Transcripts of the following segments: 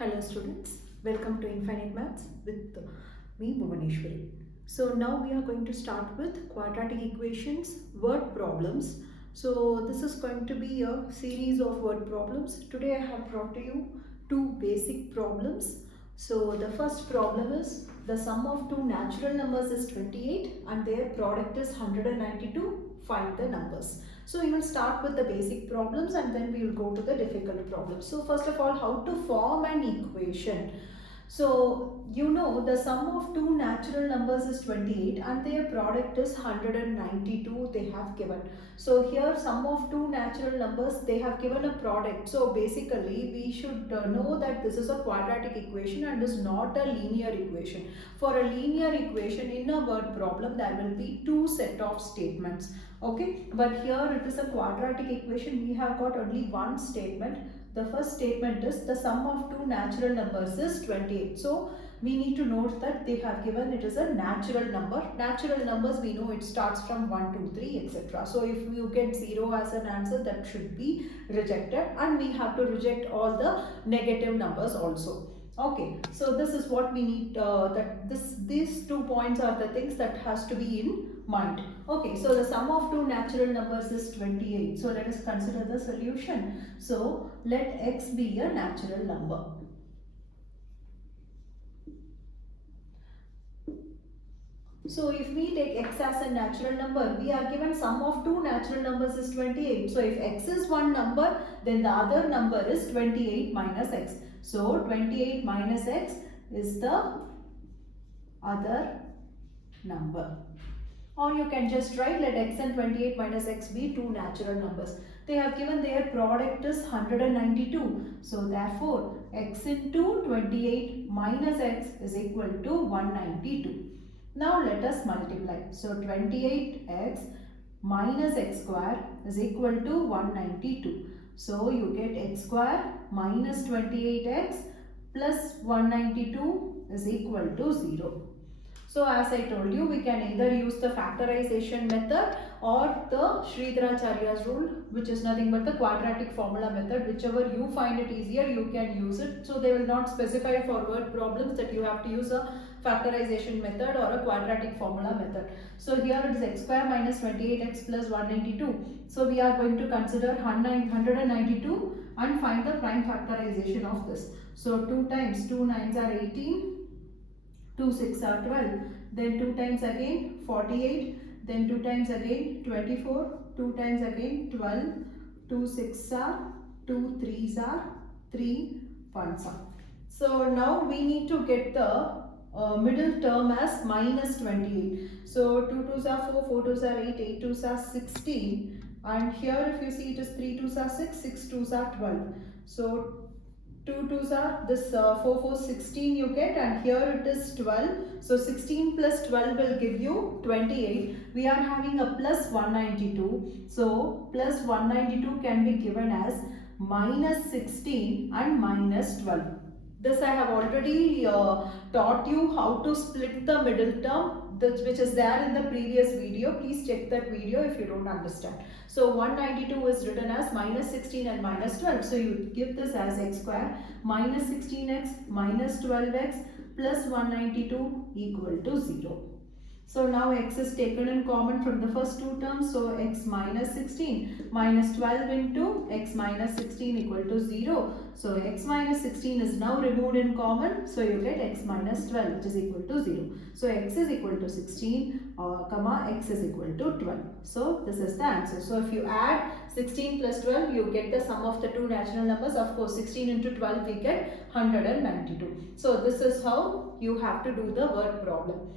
Hello students, welcome to Infinite Maths with me Bhuvaneshwari. So now we are going to start with quadratic equations, word problems. So this is going to be a series of word problems. Today I have brought to you two basic problems. So the first problem is the sum of two natural numbers is 28 and their product is 192. Find the numbers. So we will start with the basic problems and then we will go to the difficult problems. So first of all, how to form an equation. So you know the sum of two natural numbers is 28 and their product is 192 they have given. So here sum of two natural numbers, they have given a product. So basically we should know that this is a quadratic equation and is not a linear equation. For a linear equation in a word problem there will be two set of statements. Okay, but here it is a quadratic equation. We have got only one statement. The first statement is the sum of two natural numbers is 28. So we need to note that they have given it is a natural number. Natural numbers, we know it starts from 1, 2, 3, etc. So if you get 0 as an answer, that should be rejected, and we have to reject all the negative numbers also. Okay, so this is what we need, these 2 points are the things that has to be in mind. Okay, so the sum of two natural numbers is 28. So let us consider the solution. So let x be a natural number. So if we take x as a natural number, we are given sum of two natural numbers is 28. So if x is one number, then the other number is 28 minus x. So 28 minus x is the other number. Or you can just write let x and 28 minus x be two natural numbers. They have given their product is 192. So therefore x into 28 minus x is equal to 192. Now let us multiply. So 28x minus x square is equal to 192. So you get x square minus 28x plus 192 is equal to 0. So as I told you, we can either use the factorization method or the Sridharacharya's rule, which is nothing but the quadratic formula method. Whichever you find it easier, you can use it. So they will not specify for word problems that you have to use a factorization method or a quadratic formula method. So here it is x square minus 28x plus 192. So we are going to consider 192 and find the prime factorization of this. So 2 times 2 9s are 18. 2 6 are 12, then 2 times again 48, then 2 times again 24, 2 times again 12, 2 6 are, 2 3s are, 3 1s are. So now we need to get the middle term as minus 28. So 2 2s are 4, 4 2s are 8, 8 2s are 16, and here if you see it is 3 2s are 6, 6 2s are 12. So 2 2s are this 4 4 16 you get, and here it is 12. So 16 plus 12 will give you 28. We are having a plus 192. So plus 192 can be given as minus 16 and minus 12. This I have already taught you how to split the middle term, which is there in the previous video. Please check that video if you don't understand. So 192 is written as minus 16 and minus 12. So you give this as x square minus 16x minus 12x plus 192 equal to 0. So now x is taken in common from the first two terms. So x minus 16 minus 12 into x minus 16 equal to 0. So x minus 16 is now removed in common. So you get x minus 12 which is equal to 0. So x is equal to 16 x is equal to 12. So this is the answer. So if you add 16 plus 12, you get the sum of the two natural numbers. Of course 16 into 12 we get 192. So this is how you have to do the word problem.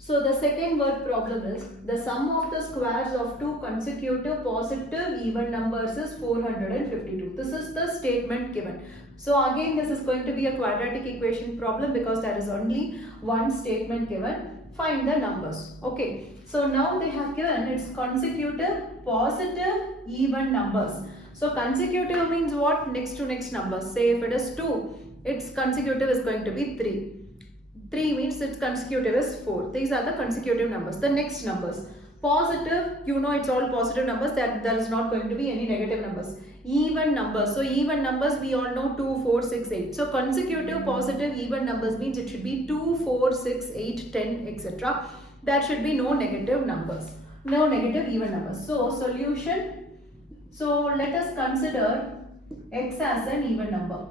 So the second word problem is the sum of the squares of two consecutive positive even numbers is 452. This is the statement given. So again this is going to be a quadratic equation problem because there is only one statement given. Find the numbers. Okay. So now they have given its consecutive positive even numbers. So consecutive means what? Next to next numbers. Say if it is 2, its consecutive is going to be 3. 3 means its consecutive is 4. These are the consecutive numbers, the next numbers. Positive, you know, it's all positive numbers, that there is not going to be any negative numbers. Even numbers, so even numbers we all know 2, 4, 6, 8. So consecutive positive even numbers means it should be 2, 4, 6, 8, 10, etc. There should be no negative numbers, no negative even numbers. So solution, so let us consider x as an even number.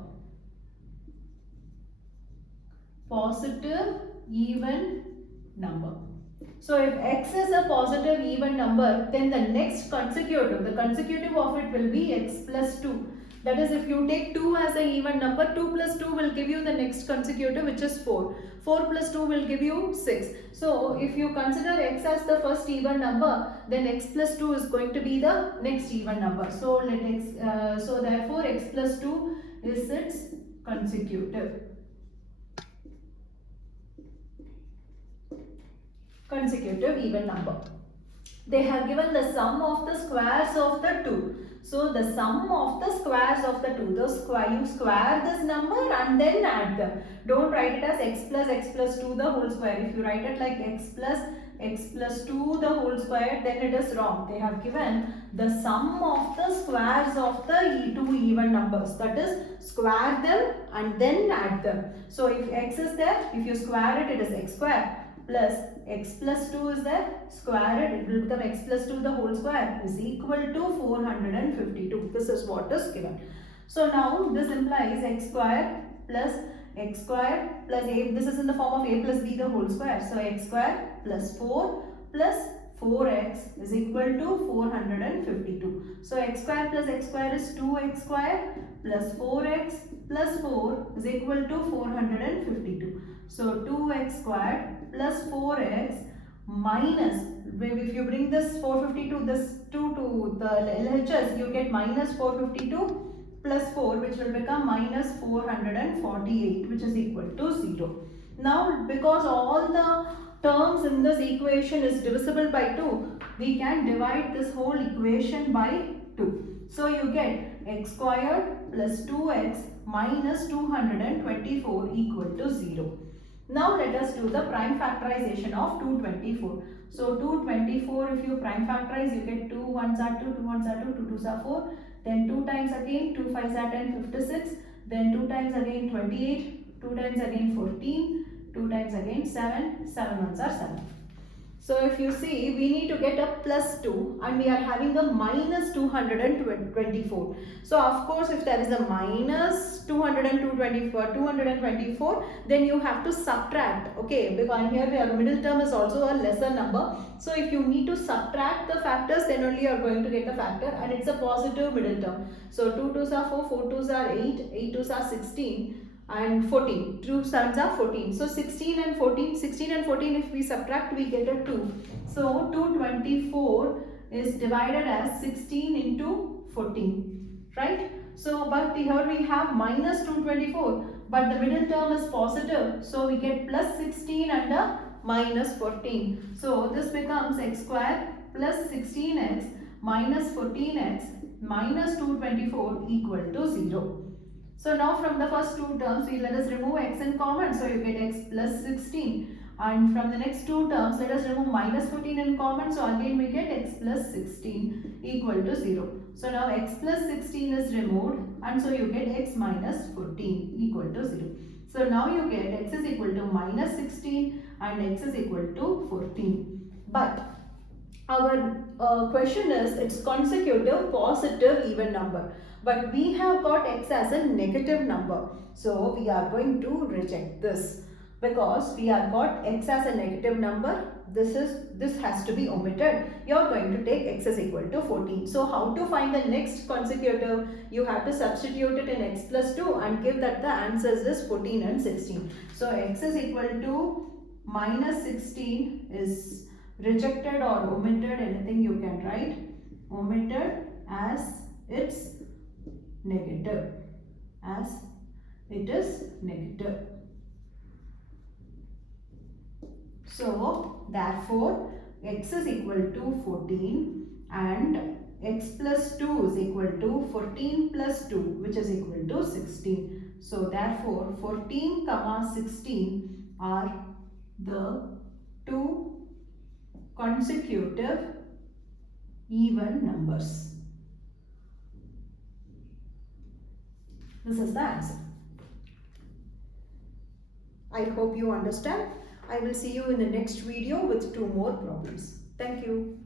Positive even number. So if x is a positive even number, then the next consecutive, the consecutive of it will be x plus 2. That is, if you take 2 as an even number, 2 plus 2 will give you the next consecutive, which is 4. 4 plus 2 will give you 6. So if you consider x as the first even number, then x plus 2 is going to be the next even number. So so therefore x plus 2 is its consecutive. Consecutive even number. They have given the sum of the squares of the two. So the sum of the squares of the two, you square this number and then add them. Don't write it as x plus 2 the whole square. If you write it like x plus 2 the whole square, then it is wrong. They have given the sum of the squares of the two even numbers. That is, square them and then add them. So if x is there, if you square it, it is x square, plus x plus 2 is there, square it will become x plus 2 the whole square is equal to 452. This is what is given. So now this implies x square plus a, this is in the form of a plus b the whole square. So x square plus 4 plus 4x is equal to 452. So x square plus x square is 2x square plus 4x plus 4 is equal to 452. So 2x squared plus 4x minus, if you bring this 452, this 2 to the LHS, you get minus 452 plus 4, which will become minus 448, which is equal to 0. Now, because all the terms in this equation is divisible by 2, we can divide this whole equation by 2. So you get x squared plus 2x minus 224 equal to 0. Now let us do the prime factorization of 224. So 224, if you prime factorize, you get 2 1s are 2, 2 1s are 2, 2 2s are 4. Then 2 times again, 2 5s are 10, 56. Then 2 times again 28, 2 times again 14, 2 times again 7, 7 1s are 7. So if you see, we need to get a plus 2 and we are having a minus 224. So of course, if there is a minus 224, then you have to subtract, okay, because here your middle term is also a lesser number. So if you need to subtract the factors, then only you are going to get the factor, and it's a positive middle term. So 2 2s are 4, 4 2s are 8, 8 2s are 16. And 14, 2 7s are 14. So 16 and 14, if we subtract, we get a 2. So 224 is divided as 16 into 14, right? So but here we have minus 224, but the middle term is positive, so we get plus 16 and a minus 14. So this becomes x square plus 16x minus 14x minus 224 equal to 0. So now from the first two terms, let us remove x in common. So you get x plus 16. And from the next two terms, let us remove minus 14 in common. So again we get x plus 16 equal to 0. So now x plus 16 is removed, and so you get x minus 14 equal to 0. So now you get x is equal to minus 16 and x is equal to 14. But our question is, it's consecutive positive even number, but we have got x as a negative number, so we are going to reject this because we have got x as a negative number. This has to be omitted. You are going to take x is equal to 14. So how to find the next consecutive? You have to substitute it in x plus 2 and give that the answers is 14 and 16. So x is equal to minus 16 is rejected or omitted, anything you can write. Omitted as it's negative, as it is negative. So therefore x is equal to 14 and x plus 2 is equal to 14 plus 2, which is equal to 16. So therefore 14 comma 16 are the two consecutive even numbers. This is the answer. I hope you understand. I will see you in the next video with 2 more problems. Thank you.